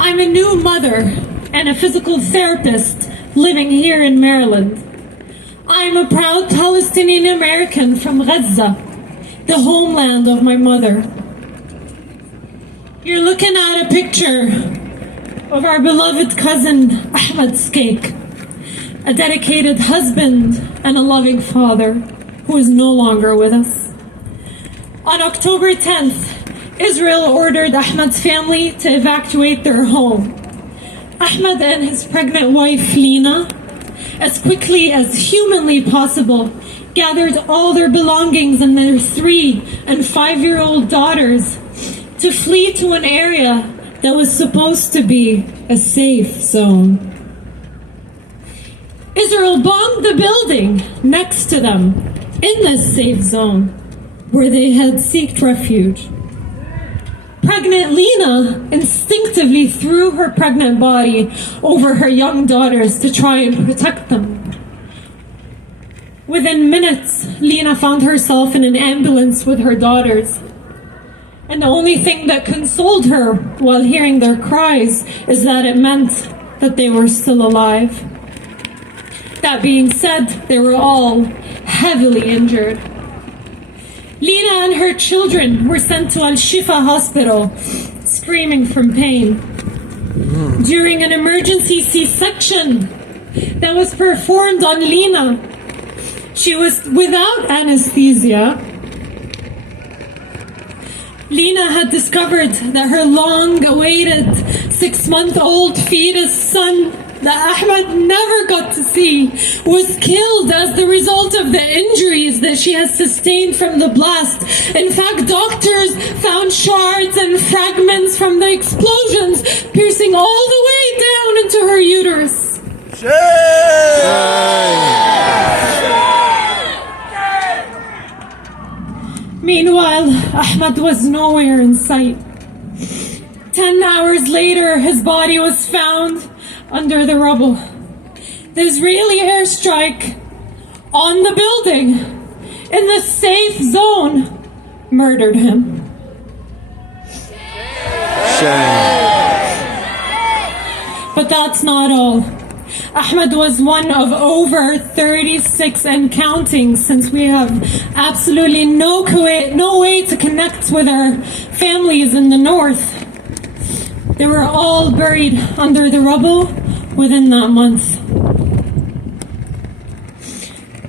I'm a new mother and a physical therapist living here in Maryland. I'm a proud Palestinian American from Gaza, the homeland of my mother. You're looking at a picture of our beloved cousin Ahmed Skeik, a dedicated husband and a loving father who is no longer with us. On October 10th, Israel ordered Ahmed's family to evacuate their home. Ahmed and his pregnant wife, Lina, as quickly as humanly possible, gathered all their belongings and their 3- and 5-year-old daughters to flee to an area that was supposed to be a safe zone. Israel bombed the building next to them in this safe zone where they had sought refuge. Pregnant Lina instinctively threw her pregnant body over her young daughters to try and protect them. Within minutes, Lina found herself in an ambulance with her daughters. And the only thing that consoled her while hearing their cries is that it meant that they were still alive. That being said, they were all heavily injured. Lina and her children were sent to Al-Shifa hospital, screaming from pain. During an emergency C-section that was performed on Lina, she was without anesthesia. Lina had discovered that her long-awaited 6-month-old fetus son that Ahmed never got to see was killed as the result of the injuries that she has sustained from the blast. In fact, doctors found shards and fragments from the explosions piercing all the way down into her uterus. Meanwhile, Ahmed was nowhere in sight. 10 hours later, his body was found under the rubble. The Israeli airstrike on the building in the safe zone murdered him. But that's not all. Ahmed was one of over 36 and counting, since we have absolutely no way to connect with our families in the north. They were all buried under the rubble within that month.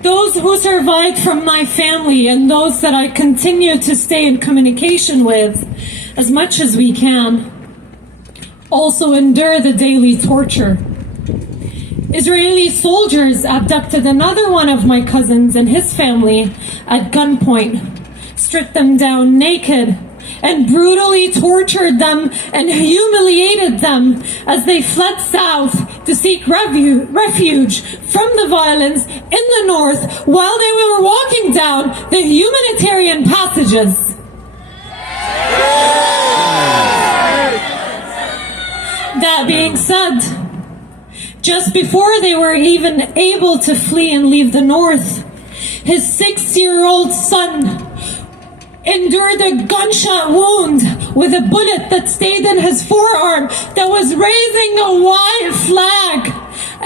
Those who survived from my family and those that I continue to stay in communication with as much as we can also endure the daily torture. Israeli soldiers abducted another one of my cousins and his family at gunpoint, stripped them down naked, and brutally tortured them and humiliated them as they fled south to seek refuge from the violence in the north while they were walking down the humanitarian passages. That being said, just before they were even able to flee and leave the north, his 6-year-old son endured a gunshot wound with a bullet that stayed in his forearm that was raising a white flag.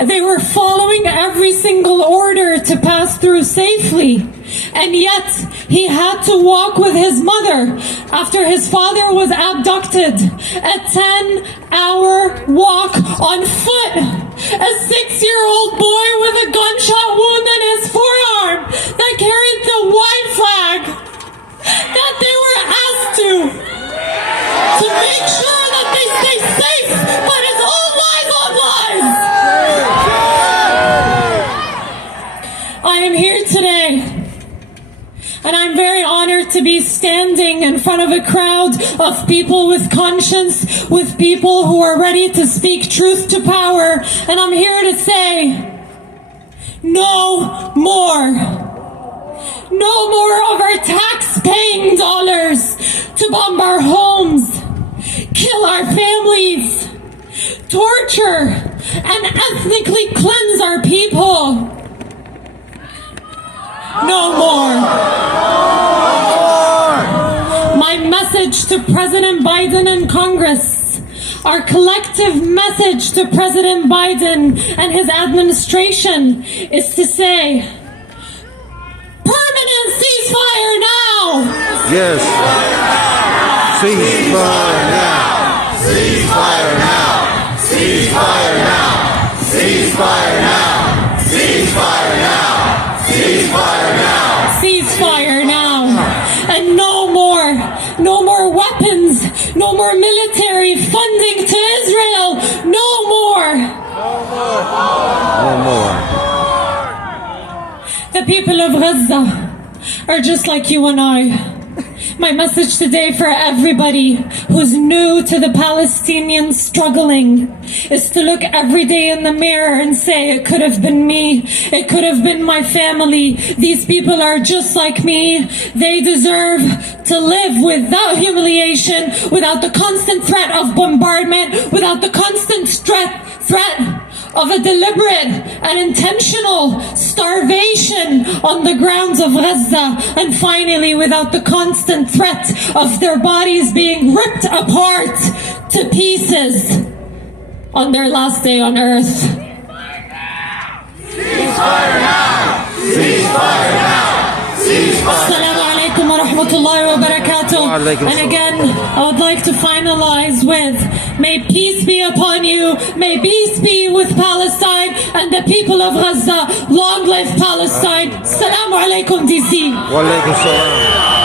They were following every single order to pass through safely. And yet, he had to walk with his mother after his father was abducted. A 10-hour walk on foot. A 6-year-old boy with a gunshot wound in his forearm that carried the white flag that they were asked to make sure that they stay safe, but it's all lies on lies. I am here today, and I'm very honored to be standing in front of a crowd of people with conscience, with people who are ready to speak truth to power, and I'm here to say, no more. No more of our tax-paying dollars to bomb our homes, kill our families, torture, and ethnically cleanse our people. No more. My message message to President Biden and Congress, our collective message to President Biden and his administration is to say, permanent ceasefire now! Yes. Ceasefire now. Ceasefire now! Ceasefire now! Ceasefire now! Ceasefire now! Ceasefire now! Ceasefire now! And no more weapons, no more military funding to Israel, no more! No more. The people of Gaza are just like you and I. My message today for everybody who's new to the Palestinian struggling is to look every day in the mirror and say, it could have been me, it could have been my family. These people are just like me. They deserve to live without humiliation, without the constant threat of bombardment, without the constant threat of a deliberate and intentional starvation on the grounds of Gaza, and finally without the constant threat of their bodies being ripped apart to pieces on their last day on earth. Ceasefire now! Ceasefire now! Ceasefire! Assalamu alaikum wa rahmatullahi wa barakatuh. And again, I would like to finalize with, may peace be upon you, may peace be with Palestine and the people of Gaza. Long live Palestine. Assalamu alaikum, DC. Wa alaikum salam.